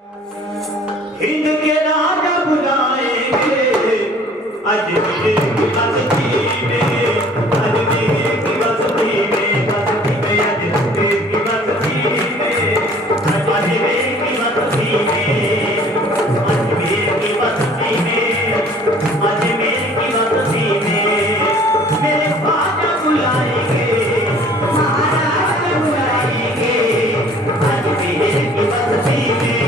हिंद के राजा बुलाएंगे अजमेर की बस्ती में, अजमेर की बस्ती में, बस्ती में अजमेर की बस्ती में, अजमेर की बस्ती में, अजमेर की बस्ती में, अजमेर की बस्ती में मेरे ख्वाजा बुलाएंगे, महाराज बुलाएंगे अजमेर की बस्ती में।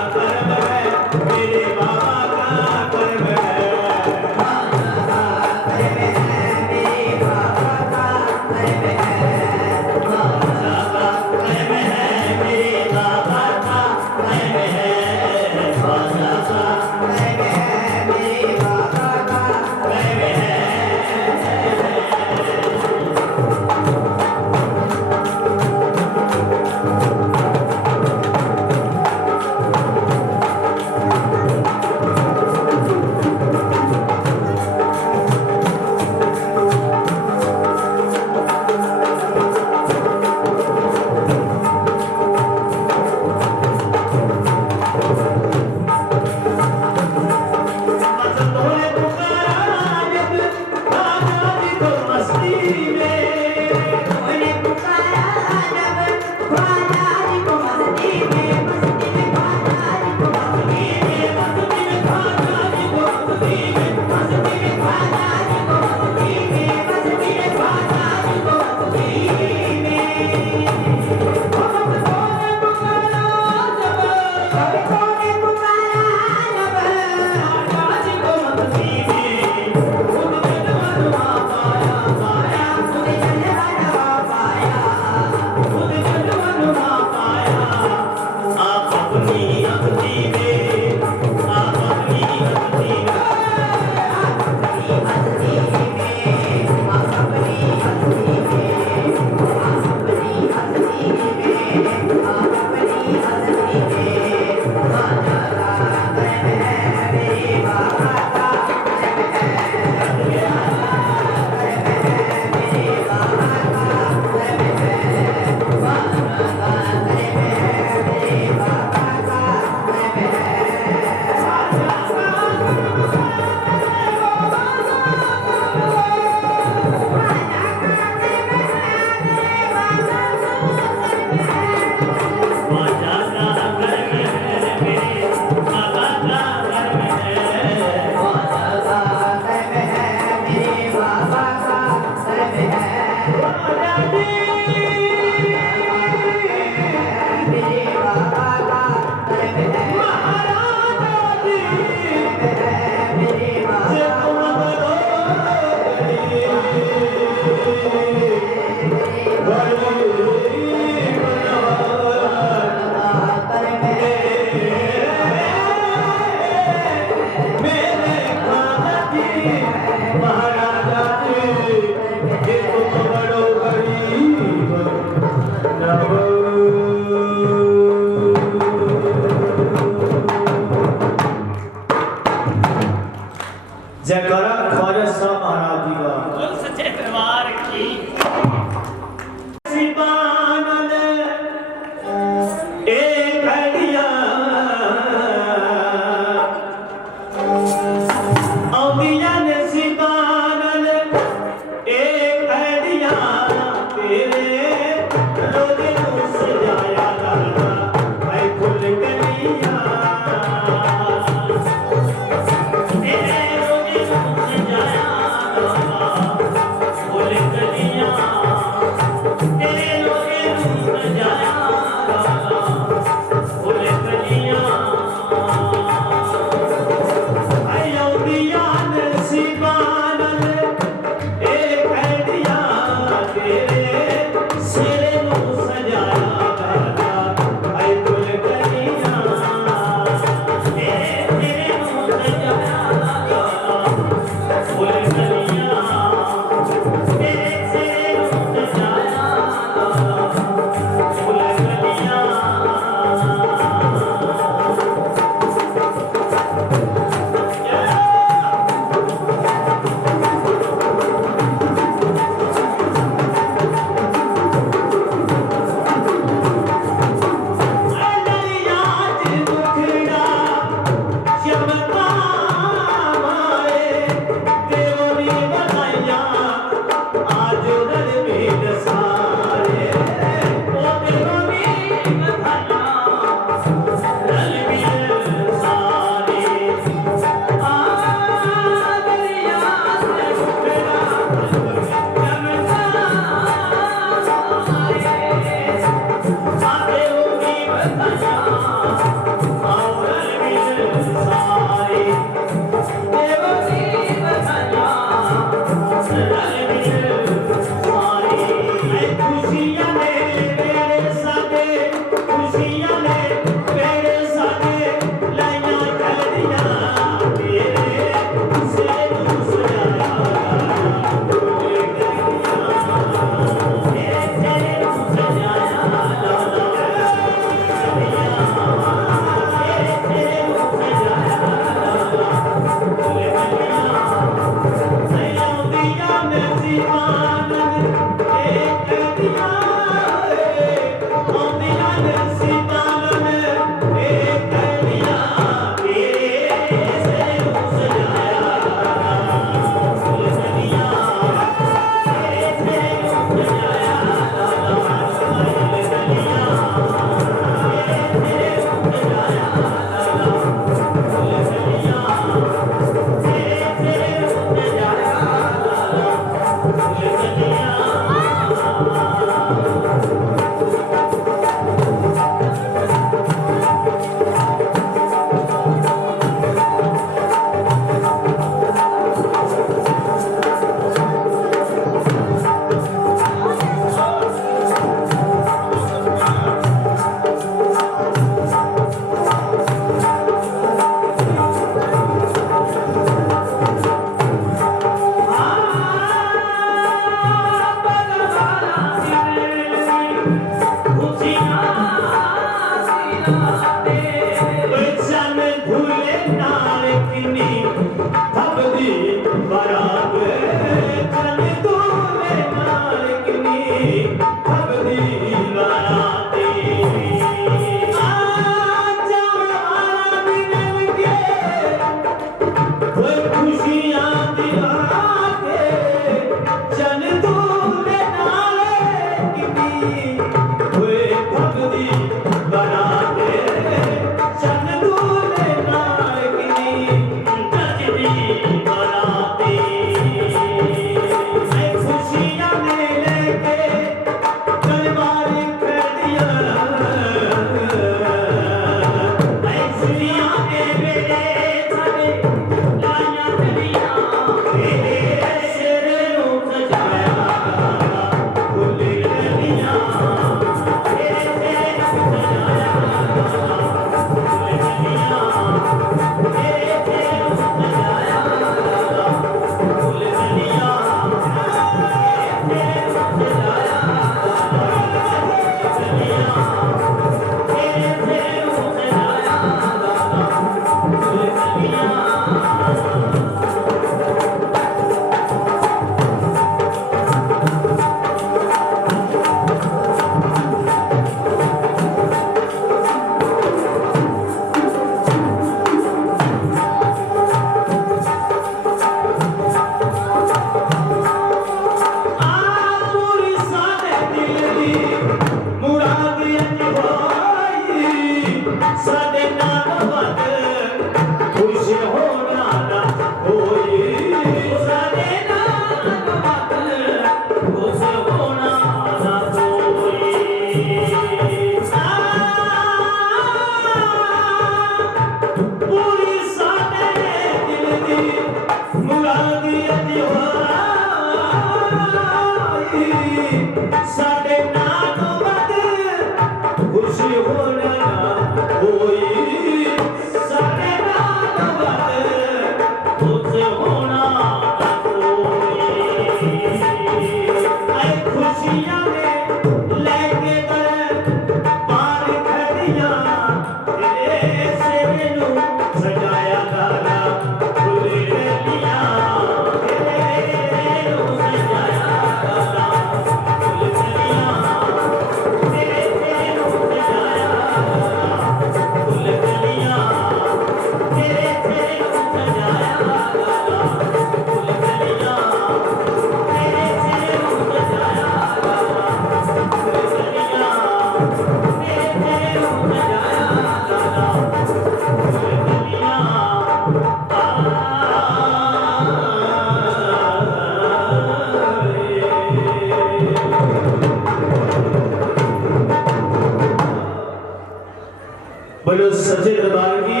बोलो सच्चे दरबार की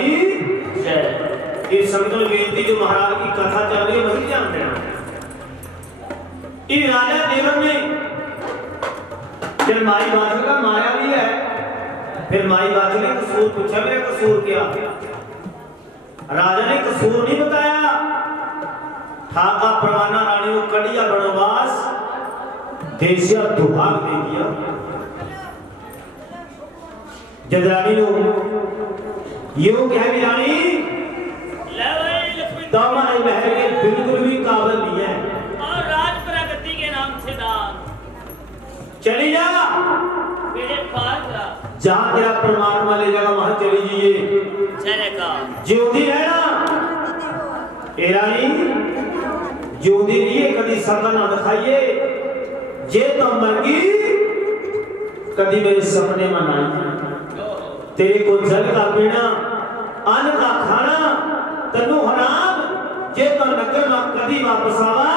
जय। ये संगत बेनती जो महाराज की कथा चल रही है वही ध्यान देना। ये राजा देवन ने जब माई बाछल का माया भी है, फिर माई बाछल ने कसूर पूछा, मेरा कसूर क्या? राजा ने कसूर नहीं बताया, ठाका परवाना रानी को कड़िया बनवास देसिया दुहाग दे दिया। जब रानी नो यूं कह भी रानी दामाद महल के बिल्कुल भी काबिल नहीं है और राज प्रगति के नाम से दाम चली जा, मेरे पास जहां तेरा परमात्मा ले जाएगा वहां चली जाइए, चलेगा ज्योति रहना। ए रानी ज्योति नहीं कभी सकल ना दिखाइए, जे तो मरगी कभी मेरे सपने में ना आई। तेरे को जल का पीना अन्न का खाना तनु हराम, जे तो नगर में कभी वापस आवा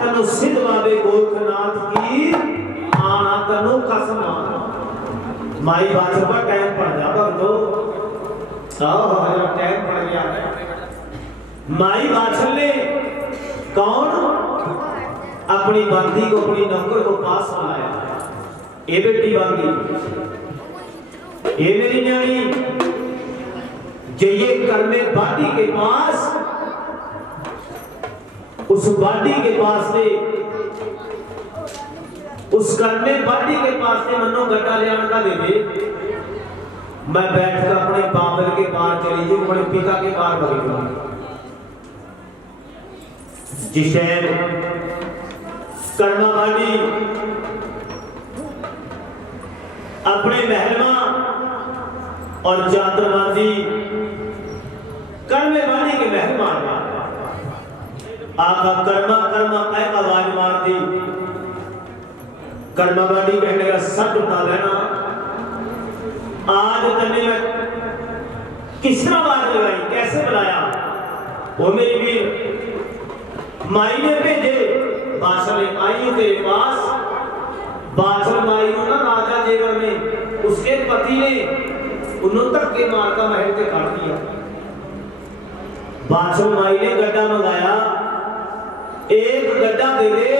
तनु सिद्ध बाबे गोरखनाथ की आना तनु कसम। माई बाछल पर टाइम पड़ जा भक्तो, आओ हमारा टाइम पड़ गया। माई बाछल ने कौन अपनी बंदी को अपनी नौकर को पास बुलाया, ए बेटी बंदी, ये मेरी न्याणी जाइए कर्मे बाटी के पास, उस बाटी के पास से उस कर्मे बाटी के पास से मनो गड्ढा ले आने दे दे। मैं बैठकर अपने बाबल के पार चली जाऊं, अपने पिता के पार बगी। जिस टाइम कर्मा बाटी अपने महल में और चादरबाजी कर्मे बाटी के महल में आका कर्मा कर्मा कह आवाज मार दी। कर्मा बाटी कहने का सच बता लेना, आज तने मैं किस तरह बात लगाई, कैसे बुलाया? वो मेरी वीर माई ने भेजे, बाछल आई तेरे पास। बाछल माई को ना राजा जेवर में उसके पति ने उन्होंने तक के मार का महल से काट दिया। बाछल माई ने गड्ढा मंगाया, एक गड्ढा दे दे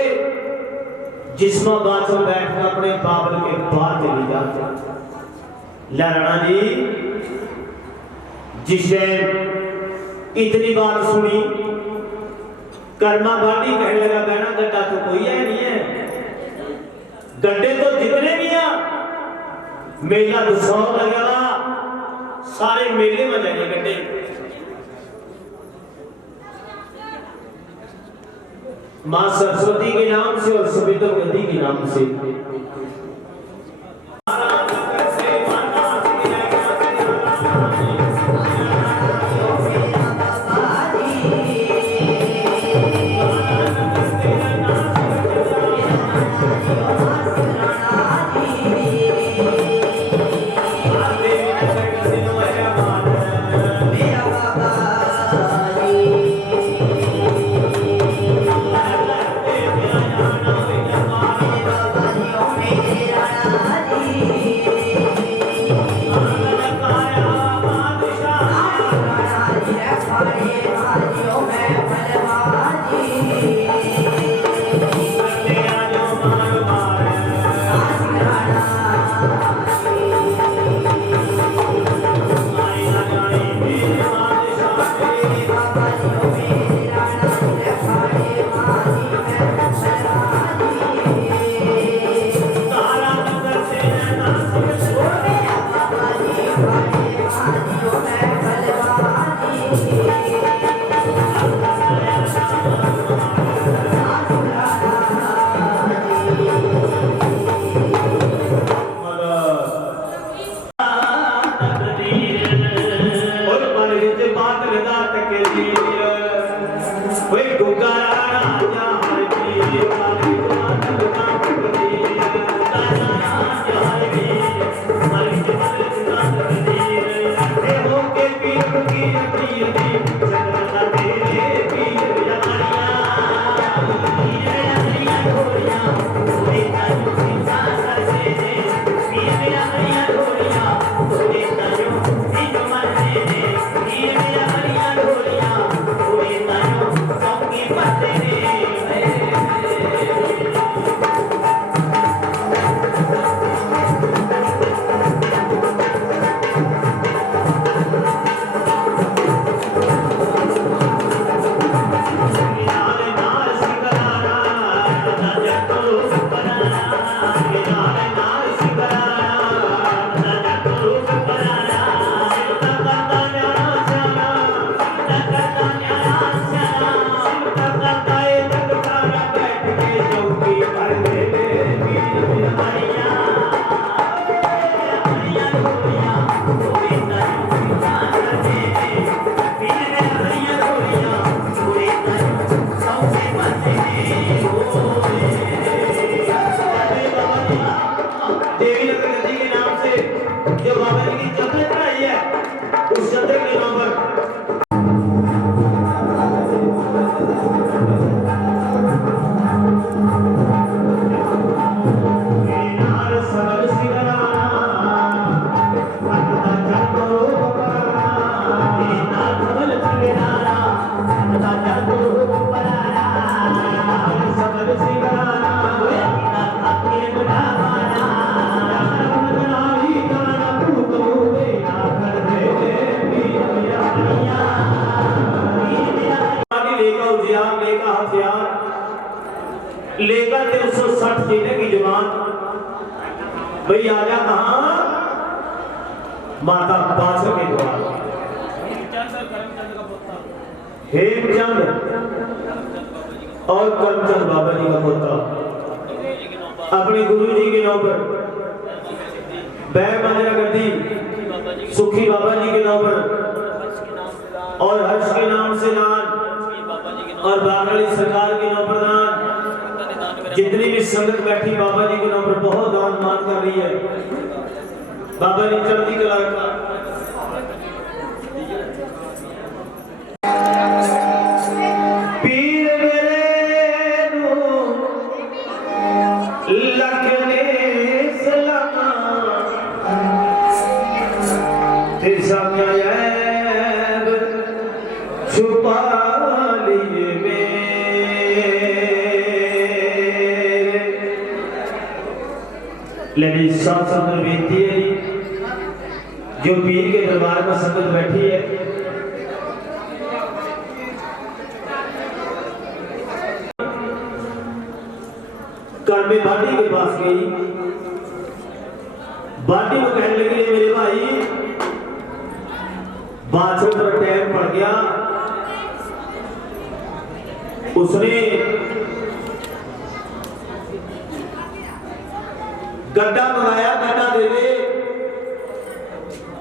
जिसमें बाछल बैठकर अपने बाबल के पार चली जाती। राणा जी जिसे इतनी बात सुनी, कर्मा बाटी कहने लगा बहना गड्ढा तो कोई है नहीं है, गड्ढे तो जितने भी हैं मेला तो 100 लगेगा, सारे मेले में जाएंगे गड्ढे। मां सरस्वती के नाम से और सविता गति के नाम से भाई आजा कहाँ? माता बाछड़ के द्वार। हेमचंद और करमचंद बाबा जी का पोता अपने गुरु जी के नाम पर बैर मंजरा गद्दी सुखी बाबा जी के नाम पर और हर्ष के नाम से दान और बागड़ी सरकार के नाम पर दान। जितनी भी संगत बैठी बाबा जी के नाम पर बहुत दान मान कर रही है। बाबा जी चढ़ती कला का लेकिन सब संगत बेनती है जो पीर के दरबार में संगत बैठी है, घर में बाटी के पास गई। बाटी को कहने लगी मेरे भाई बाछड़ पर टाइम पड़ गया। उसने गड्ढा बनाया, गड्ढा दे दे।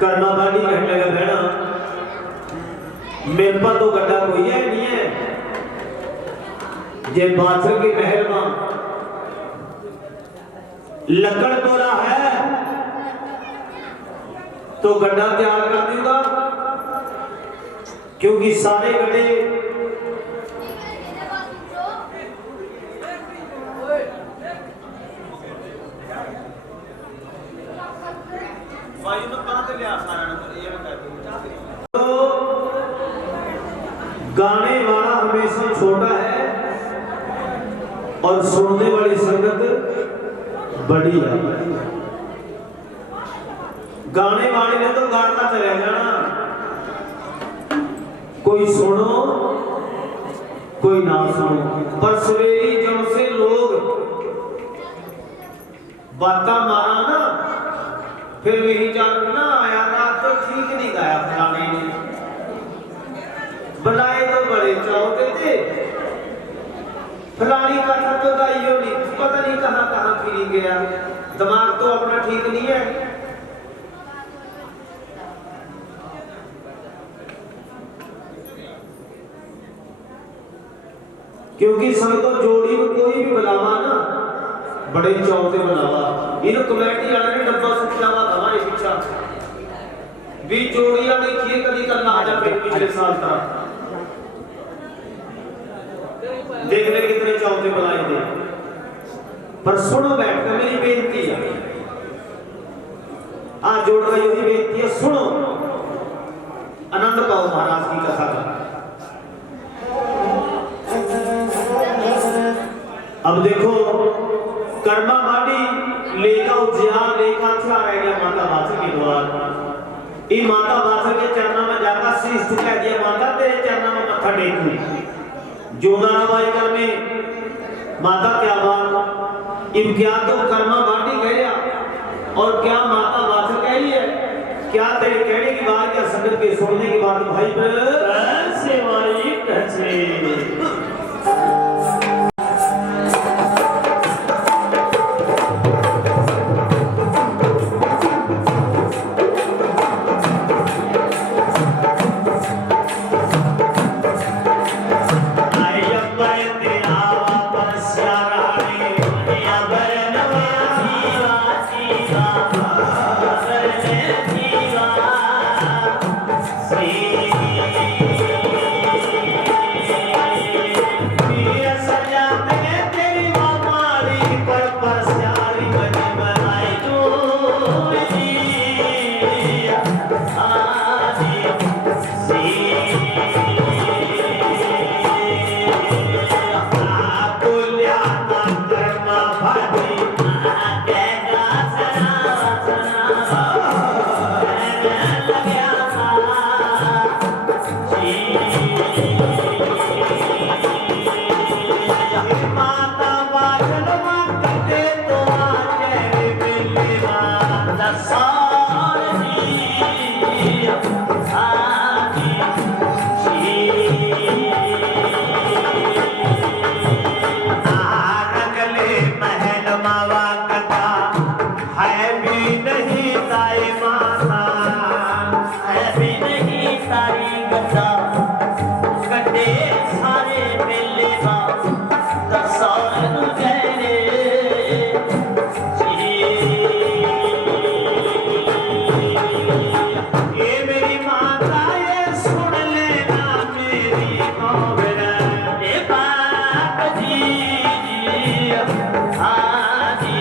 कर्मा बाटी कहने लगा बहना मेरे पास तो गड्ढा कोई है नहीं है। जे बाछड़ के महल में लकड़ बोला है तो गड्ढा तैयार कर दूंगा, क्योंकि सारे गड्ढे तो गाने वाला हमेशा छोटा है और सुनने वाली संगत बड़ी है। गाने वाले ने तो गाना चला जाना, कोई सुनो कोई ना सुनो, पर सवेरी जब से लोग बाता मारा ना फिर वही जान ना आया रात तो ठीक नहीं गाया फलाने ने, बुलाए तो बड़े चाहते थे, फलानी कथा तो गाइयो नहीं, पता नहीं कहां कहां फिरी गया, दिमाग तो अपना ठीक नहीं है। क्योंकि संगत जोड़ी में कोई भी बुलावा ना बड़े चाहते बुलावा। इन कमेटी वाले ने डब्बा सुखावा हमारे पीछा भी जोड़ियां देखिए कभी करना आ जा फिर पिछले साल था देख ले कितने चाहते बुलाए थे। पर सुनो बैठ कर मेरी बेनती है, आज जोड़ का यही बेनती है, सुनो आनंद पाओ महाराज की कथा का। अब देखो कर्मा माटी लेका उज्जैन लेका अच्छा रह गया माता बाछड़ के द्वार। ई माता बाछड़ के चरणों में जाकर शीश झुका दिया, माता तेरे चरणों में मत्था टेकूं। जोदारा बाई कर में माता क्या बात, इन क्या तो कर्मा माटी गया और क्या माता बाछड़ कही है, क्या तेरे कहने की बात क्या संगत के सुनने की बात भाई कैसे भाई कैसे। ताई माता है भी नहीं तारी गदा कटे सारे मेले का दसार गहरे ये मेरी माता ये सुन लेना मेरी खबर ए बाप जी हाँ जी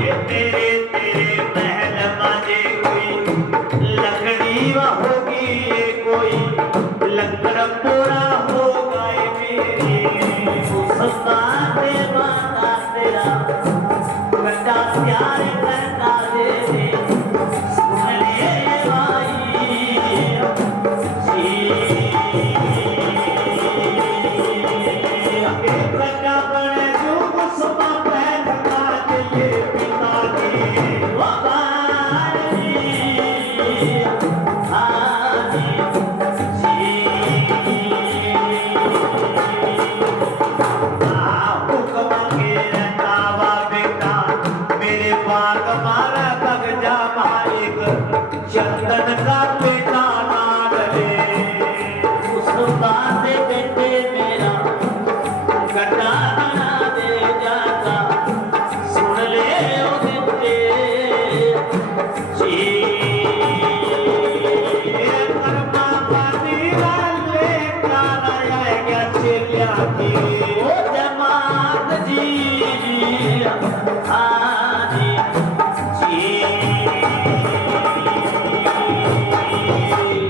ये तेरे महल माजे कोई लकड़ी होगी ये कोई लकड़ पूरा होगा ये मेरी सस्ताते माता तेरा कटा प्यार करता दे सुन ले भाई बेटा बने जो सुबह पहनता ये पिता की हुक्म के रतावा बेटा मेरे बाग मारा बग जा मालिक चंदन का बेटा ना डरे बाते बेटे मेरा गड्ढा बना दे जाता सुन ले ओ बेटे कर्मा पानी ले काला आएगा चेलिया की ओ जमात जी हाजी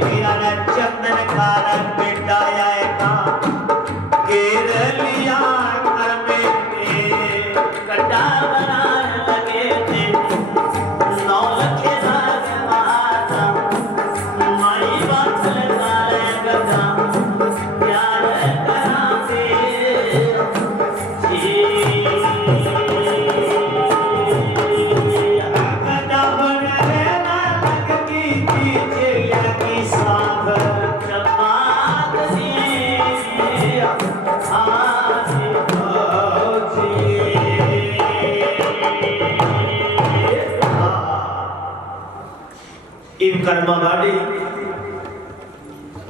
मेरा चंदन का बेटा आएगा घेर लिया घर में गड्ढा बनाने लगे थे 9 लाख माता माई बात लगा गड्ढा प्यार कराते गदा बन रहना लग की चेलिया की साथ जमात जी हाजी इन कर्मा गाड़ी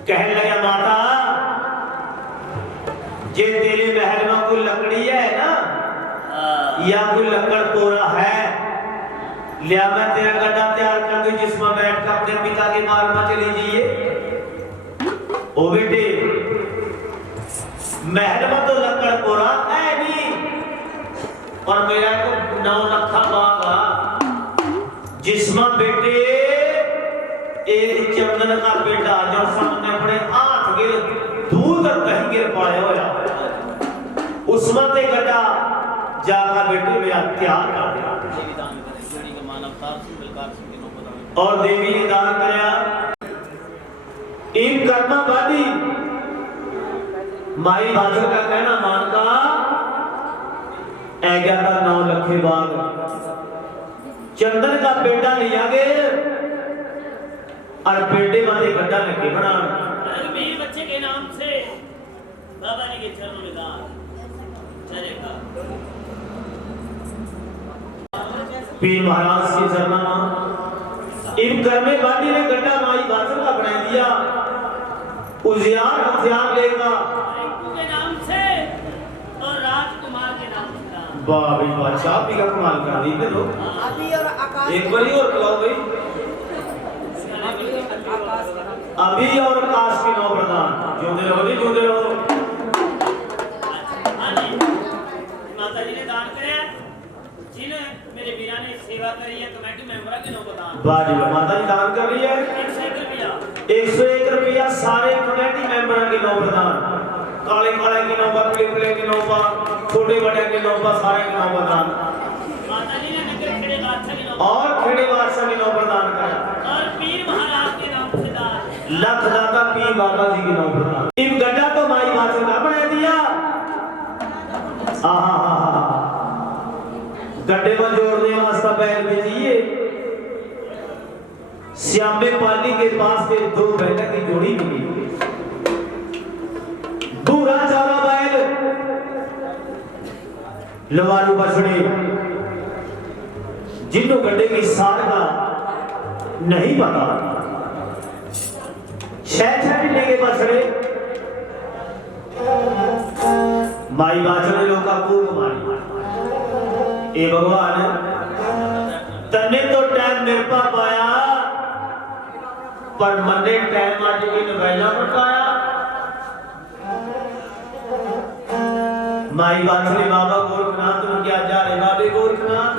कहने लगा माता जे तेरे महल में कोई लकड़ी है ना या कोई लकड़ तोड़ा है लिया मैं तेरा गड्ढा तैयार कर दूं जिसमें बैठ कर अपने पिता के मार्ग में चली जाइए ओ बेटे महल में तो लकड़ तोड़ा है नहीं और मेरा तो 9 लाख बाग जिसमें बेटे एक चंदन का बेटा जो सामने पड़े हाथ गिर दूर तक कहीं गिर पड़े होया उसमें ते गड्ढा जाकर बेटे मेरा त्याग कर दिया और देवी ने दान कराया इन कर्मा बादी माई बादल का कहना मानता ऐ गया था 9 लाख बाग चंदन का बेटा लिया गए और बेटे माते गड्ढा लगे बनाना रघुवीर बच्चे के नाम से बाबा जी के चरणों में दान चलेगा पीर महाराज के चरणों में इन कर्मे बाटी ने गड्ढा माई बादल का बना दिया उजियार हथियार लेगा रिंकू के नाम से और राजकुमार के नाम से दान बाबी बादशाह भी का कमाल कर दी थे लोग अभी और आकाश एक बारी और खिलाओ भाई अभी और काश के 9 प्रधान जोते रहो हाँ जी माता जी ने दान कराया जिन्हें मेरे वीरा ने सेवा करी है कमेटी मेंबर के नो दान बाजी माता जी दान कर रही है 101 रुपया सारे कमेटी मेंबर के 9 प्रधान काले काले की 9 पीले की 9 छोटे बड़े के 9 सारे के 9 प्रधान माता जी ने नगर खेड़े बादशाह के नाम और खेड़े बादशाह के 9 प्रधान कराया और पीर महाराज के नाम से दान लख दाता पीर बाबा जी के 9 प्रधान इन गड्ढा तो माई बादशाह का बना दिया गड्ढे में जोड़ने वास्ता बैल भेजिए श्यामे पाली के पास से 2 बैलों की जोड़ी मिली दूरा चारा बैल लवारू बछड़े जिन्हों गड्ढे की सार का नहीं पता, छह लेके बछड़े माई बाछड़े लोग का कूक मारी। ए भगवान तन्ने तो टाइम मेरे पा पाया पर मन्ने टाइम आज की नवैला पटाया। माई बाछड़ी बाबा गोरखनाथ तुम क्या जा रहे बाबे गोरखनाथ,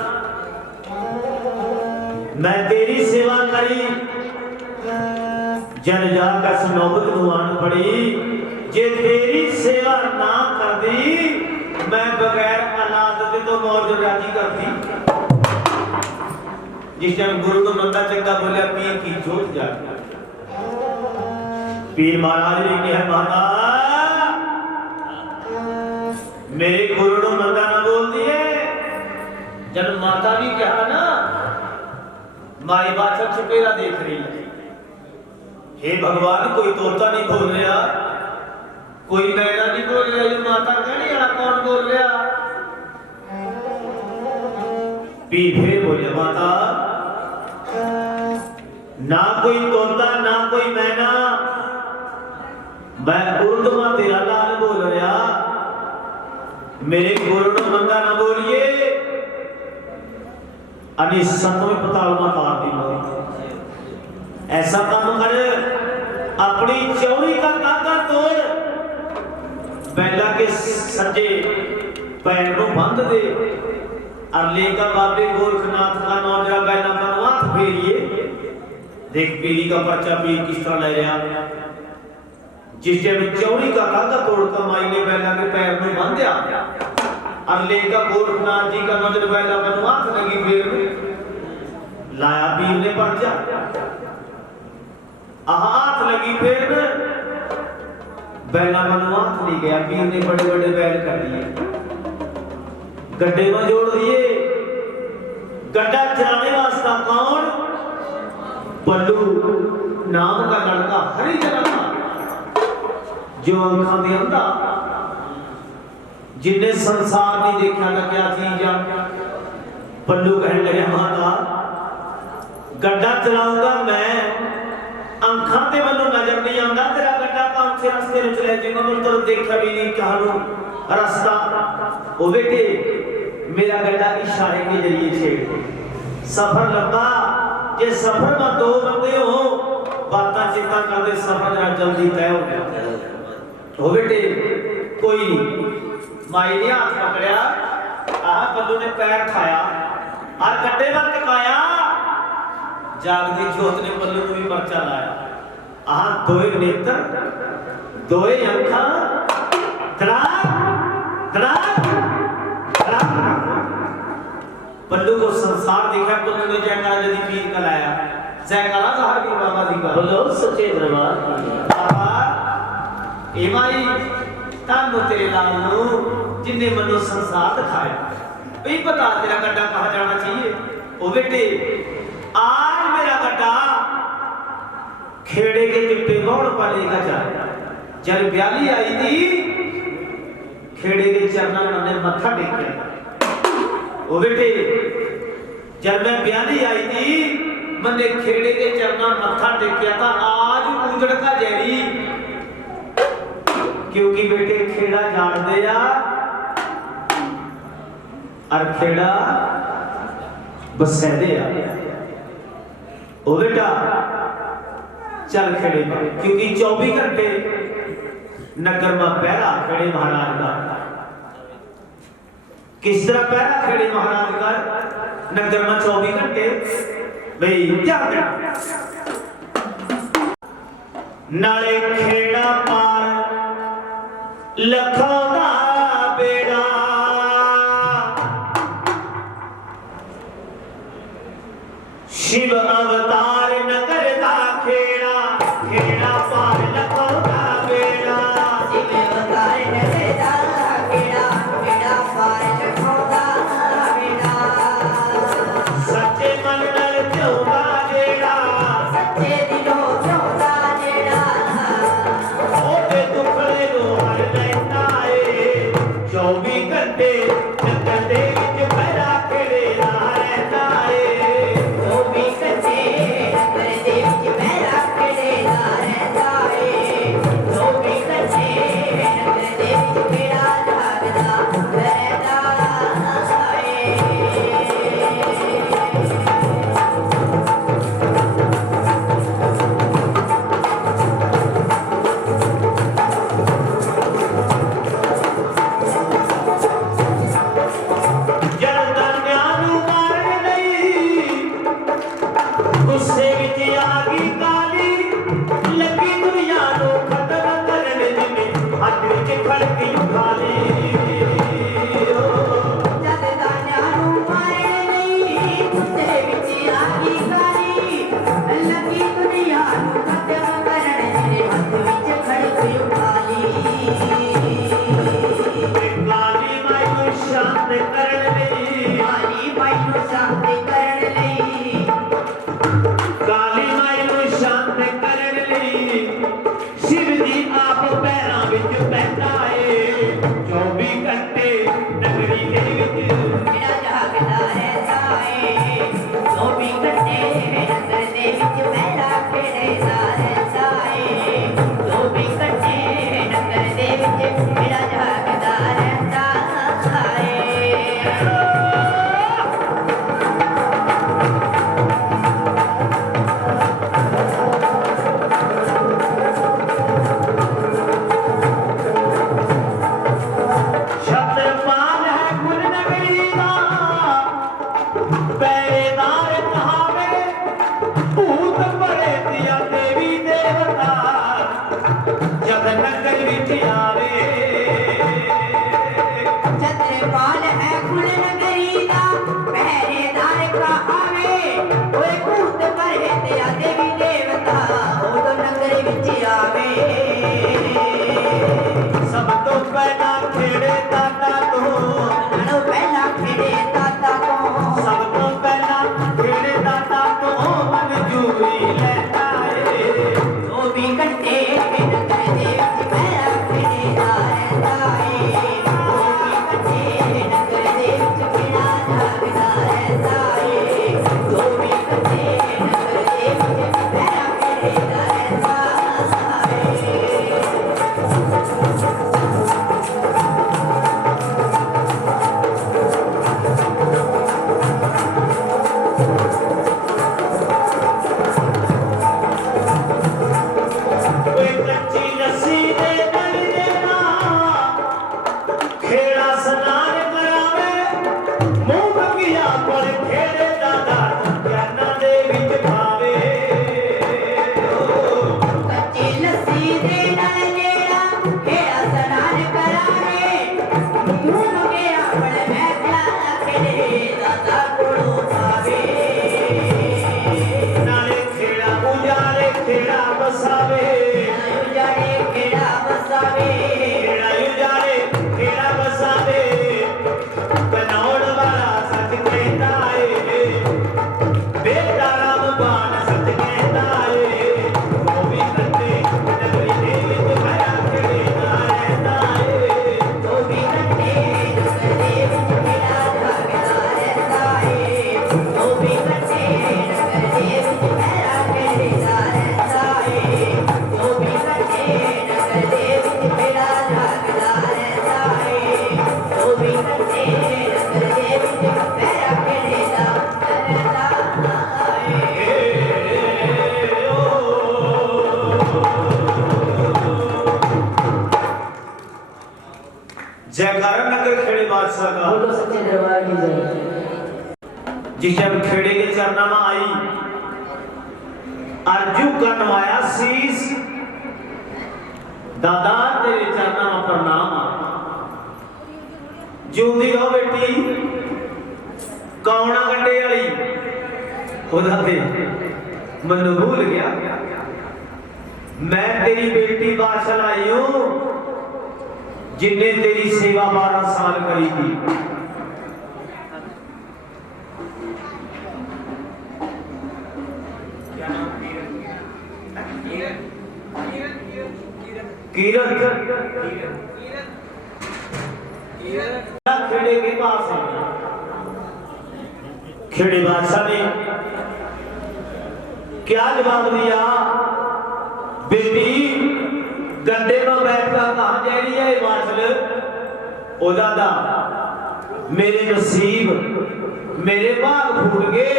मैं तेरी सेवा करी जन जाकर सनौबत नुआन पड़ी, जे तेरी सेवा ना कर दी मैं बगैर अनाथ दे तो मौज राजी करती। जिस टाइम गुरु को मंदा चंगा बोलिया पीर की जोत जागी। पीर महाराज ने कहा माता मेरे गुरु ने मंदा ना बोल दिए। जब माता भी कहा ना माई बाछड़ छुपेरा देख रही है, हे भगवान कोई तोता नहीं बोल रहा, कोई मैना नहीं बोल रहा, ये माता कहनी वाला कौन बोल रहा। फिर बोले माता ना कोई तोता ना कोई मैना, मैं उर्दमा तेरा लाल बोल रहा, मेरे गुरु ने मंदा ना बोलिए अनि सतवें पताल में तार दी। ऐसा काम कर अपनी चौड़ी का काका तोड़, बैला के सज्जे पैर को बंद दे और लेकर बाबे गोरखनाथ का नाम जरा बैला का हाथ फेरिए। देख पीरी का पर्चा पीर किस तरह ले रहा। जिस टाइम चौड़ी का काका तोड़कर माई ने बैला के पैर में बांध दिया और लेकर गोरखनाथ जी का नजर बैला का हाथ लगी, फिर लाया पीर ने पर्चा हाथ लगी, फिर बैला का हाथ ले गया। पीर ने बड़े बड़े बैल कर दिए, गड्ढे में जोड़ दिए। गड्ढा चलाने वास्ता कौन? पल्लू नाम का लड़का हरी जगह था जो अंखा दे अंधा, जिन्हें संसार नहीं देखा था क्या चीज आ। पल्लू कहने लगे माता गड्ढा चलाऊंगा मैं, अंखा ते मनु नजर नहीं आंदा, तेरा गड्ढा काम से रास्ते में चले जाएगा, मैं तो देखा भी नहीं कहां रास्ता। ओ बेटे मेरा गड्ढा इशारे के जरिए छेड़, सफर लंबा, ये सफर में दो बंदे हो बातें चिंता करते सफर जरा जल्दी तय हो गया। हो बेटे कोई माई ने हाथ पकड़या, पल्लू ने पैर खाया और गड्ढे में टिकाया। जागती जोत ने पल्लू को भी पर्चा लाया। दोए नेत्र दोए अंखा पल्लू को संसार देखा। पल्लू ने जयकारा यदि पीर का लाया, जयकारा जहां की बाबा जी का बोलो सच्चे दरबार। ए माई तानो तेरे लालू जिन्ने मनो संसार दिखाया, भाई बता तेरा गड्ढा कहां जाना चाहिए। ओ बेटे आज मेरा गड्ढा खेड़े के चिट्टे गौड़ पर लेकर जाए। जब ब्याली आई थी खेड़े के चरणों में उन्होंने मत्था टेका। ओ बेटे जब मैं ब्याली आई थी मैंने खेड़े के चरणों में मत्था टेकिया था, आज उजड़ का जैरी, क्योंकि बेटे खेड़ा जान दिया और खेड़ा बसे दिया। ओ बेटा चल खेड़े में, क्योंकि 24 घंटे नगर में पहरा खेड़े महाराज का। किस तरह पहरा खेड़े महाराज का नगर में 24 घंटे? भाई ध्यान देना, नाले खेड़ा पार लखों का बेड़ा, शिव अवतार नगर का खेड़ा, खेड़ा पार लखों का बेड़ा। शिव अवतार नगर का खेड़ा, खेड़ा पार लखों का बेड़ा। सच्चे मन नल क्यों का जेड़ा, सच्चे दिलों क्यों का जेड़ा। ओटे दुखड़े लो हर लेता है, नगर दे विच पैरा खेड़े दा रहंदा ए जो भी कटे नगर दे विच पैरा खेड़े दा रहंदा ए जो भी कटे नगर दे विच बेड़ा जागदा रहंदा जयकारा नगर खेड़े बादशाह का बोलो सच्चे दरबार की जय। जिस जब खेड़े के चरणा में आई अर्जू का नवाया शीस दादा तेरे चरणा में प्रणाम जिंदी रहो बेटी कौना गंडे वाली खुदा दे मनु भूल गया मैं तेरी बेटी बादशाह आई हूं जिन्हें तेरी सेवा 12 साल करी थी। किरण खेड़े के पास है खेड़े बादशाह ने क्या जवाब दिया? बेटी गड्ढे में बैठकर कहां जा रही है हिमाचल? ओ दादा मेरे नसीब मेरे भाग फूट गए,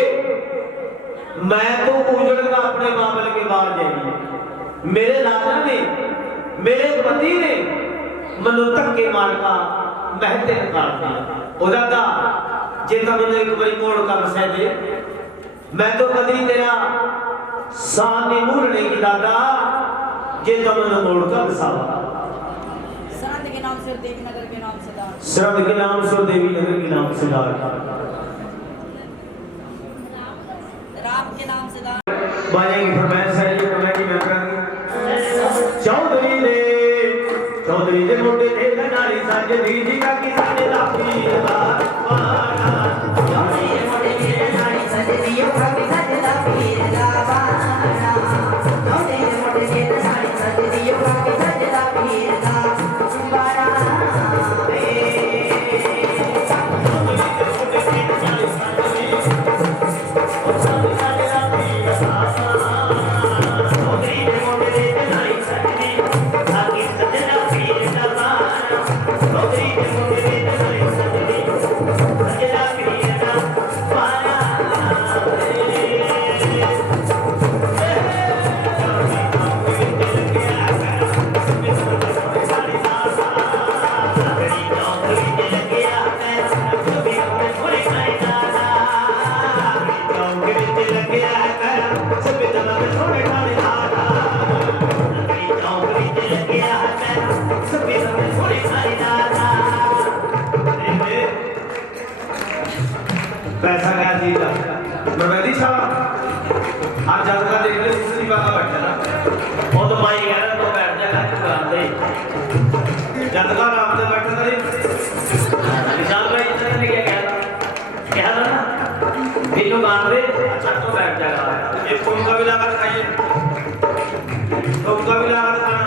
मैं तो उजड़कर अपने मामले के बाहर जाइए। मेरे राजा ने मेरे पति ने मनु धक्के मार का महते निकाल दिया। ओ दादा जे तो मैंने एक बारी मोड़ कर सह दे, मैं तो कभी तेरा साथ नहीं मूड़ने की दादा, जे तो मैंने मोड़ कर बसावा। सरहद के नाम से देवी नगर के नाम से दार, सरहद के नाम से देवी नगर के नाम से दार, राम के नाम से दार। बाजे की फरमाइश है, ये फरमाइश की मैं करूंगी। चौधरी दे मोटे थे नारी साजे जी का किसाने लाफी दार वाला। चौधरी दे मोटे थे नारी साजे जी का किसाने लाफी दार वाला। चौधरी दे मोटे थे नारी साजे जी का किसाने लाफी दार वाला। पैसा क्या चीज है? बर्बादी छा आज ज्यादा देख ले दूसरी बात बैठा ना ਉਹ ਤਾਂ ਮਾਈ ਕਹਿੰਦਾ ਤੂੰ ਬੈਠ ਜਾ ਘਰ ਚਲਾਉਂਦੇ जद का राम से बैठा था निशान भाई इतना ने क्या कहा था ना बिल्लू मान दे अच्छा तो बैठ जाएगा ये फोन का भी लागत खाइए, फोन का भी लागत खाना,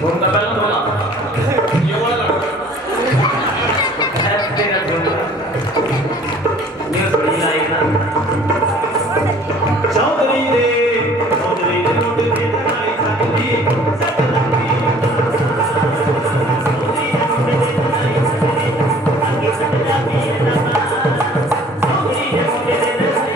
फोन का पहला बोला ये वाला है तेरा फोन ये बड़ी लाइक ना चौधरी दे मोटे थे नारी साजी सतलंगी। चौधरी दे मोटे थे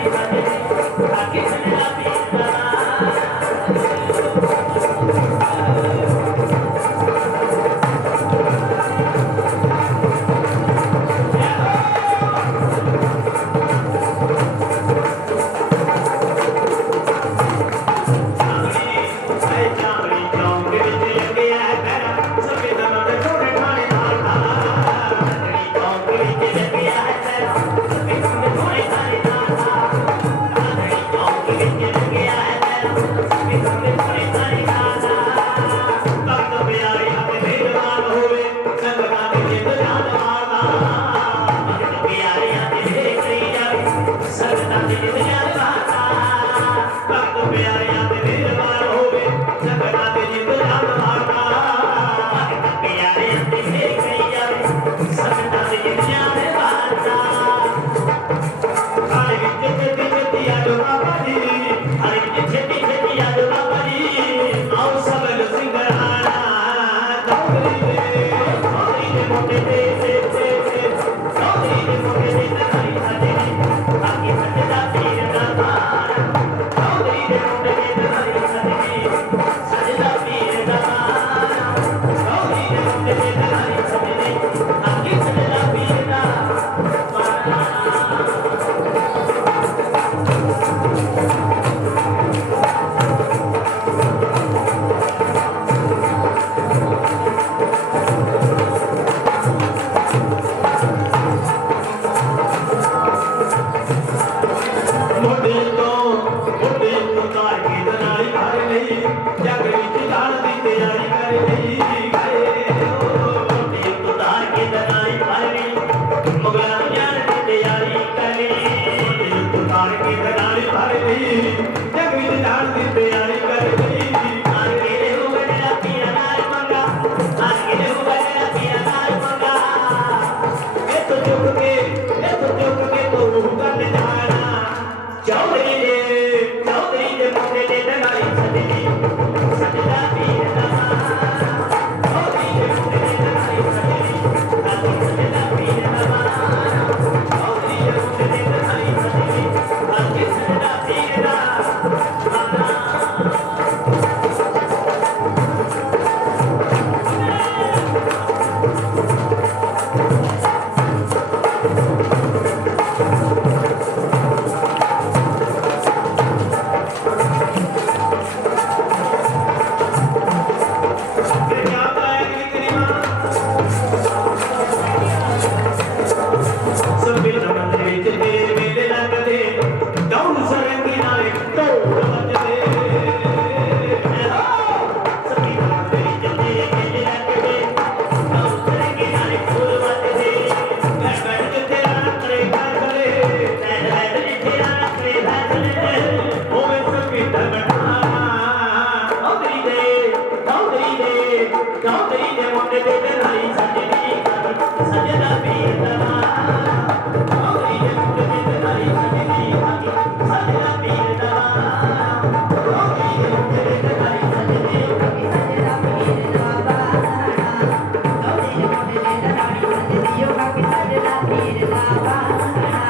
पीर दा बाणा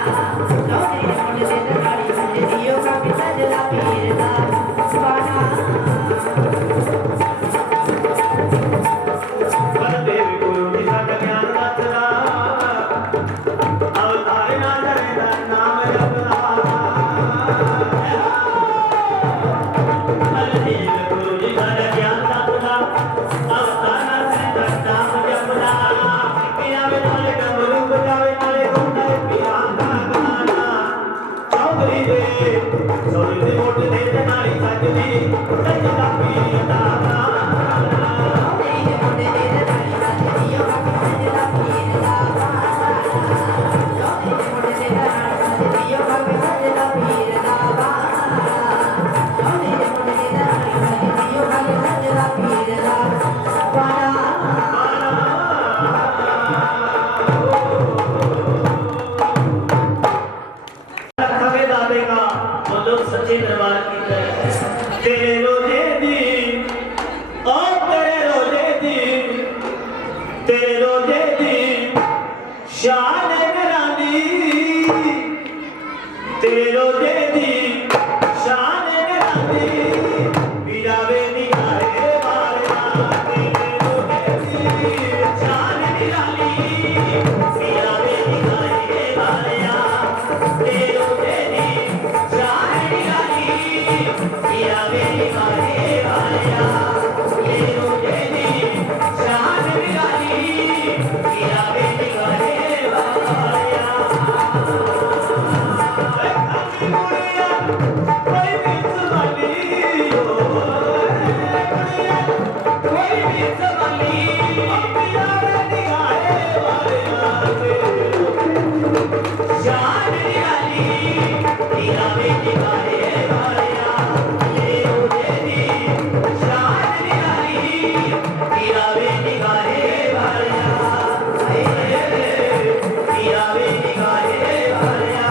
लोने मुंड दे दराड़ी बजदियो कभी सजदा पीर दा बाणा बलदेव गुरु जी साडा ज्ञान रचना अवतार ना करे नाम जपना बलदेव गुरु जी साडा ज्ञान रचना अवतार ना करे नाम जपना पिया वे नाले डमरू बजावे नाले गुंडा पिया दा गाना चौधरी दे वोट दे ते नाली सजदी सजदा पीर दा सच्चे दरबार की तेरे रोजे दी और तेरे रोजे दी तेरे रोजे दी शान निराली तेरे रोजे दी शान निराली बिरावे निगाहे वाला तेरे रोजे दी शान निराली बिरावे निगाहे वाला तेरे रोजे दी शान निराली बिरावे निगाहे वाला ये रोजे दी शान निराली बिरावे निगाहे वाला कोई भी संभाली कोई भी संभाली बिरावे निगाहे वाला शान निराली बिरावे निगाहे वाला ये रोजे दी शान निराली बिरावे निगाहे वाला बिरावे निगाहे वाला अरे बिरावे निगाहे वाला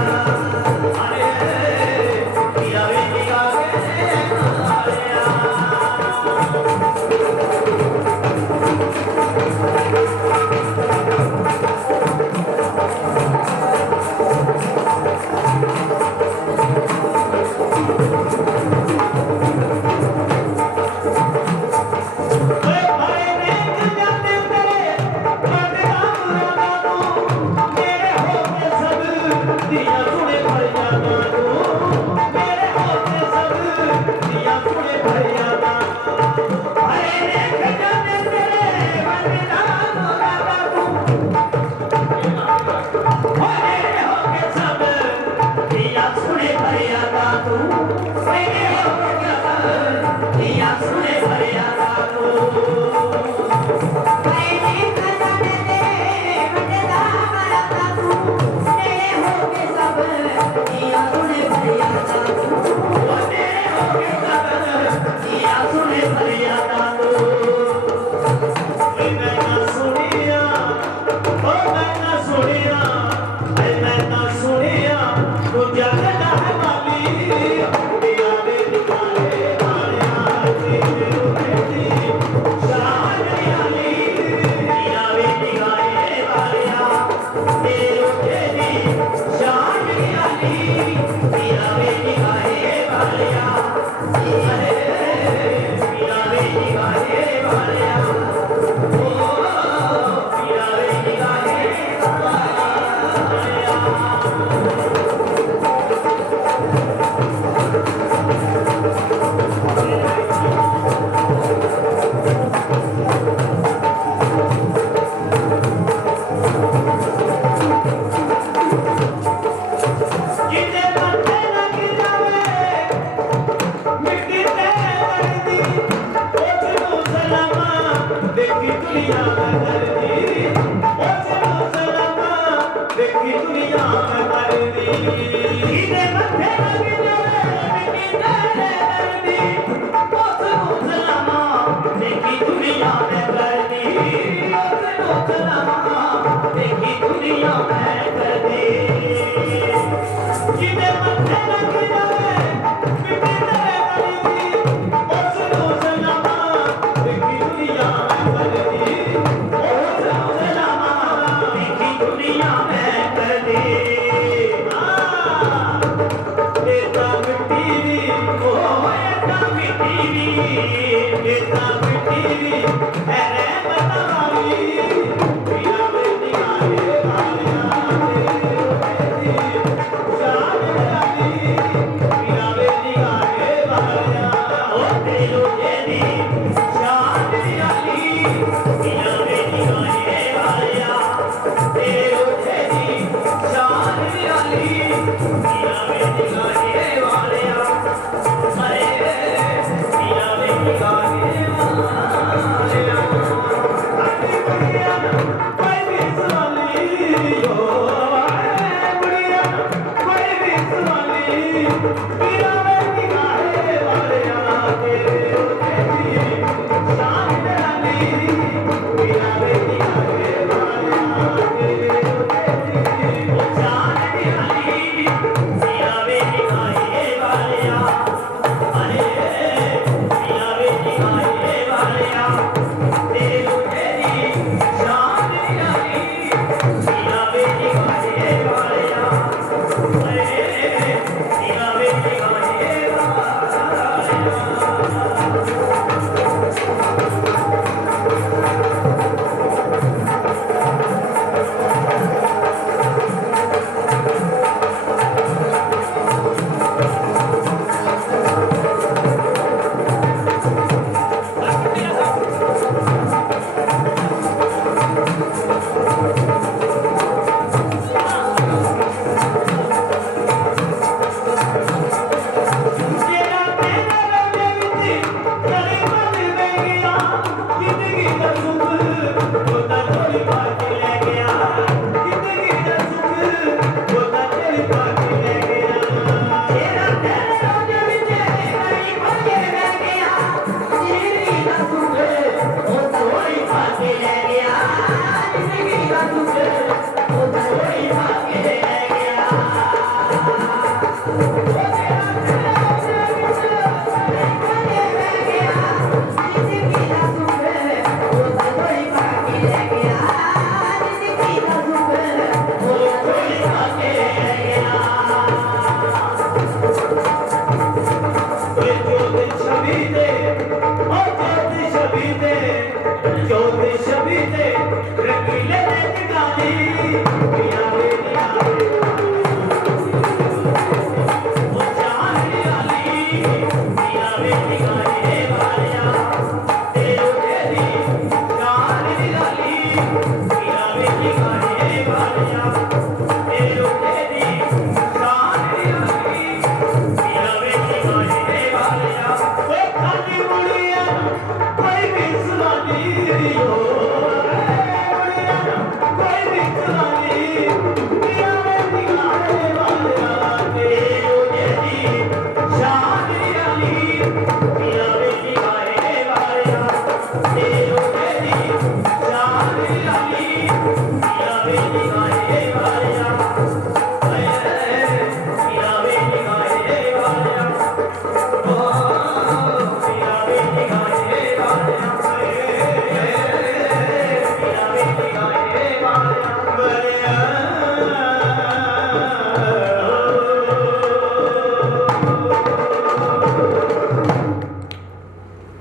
दुनिया में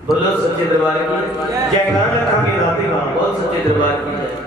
बोलो सच्चे दरबार की जयकार रखेंगे रातें बोल सच्चे दरबार की जय।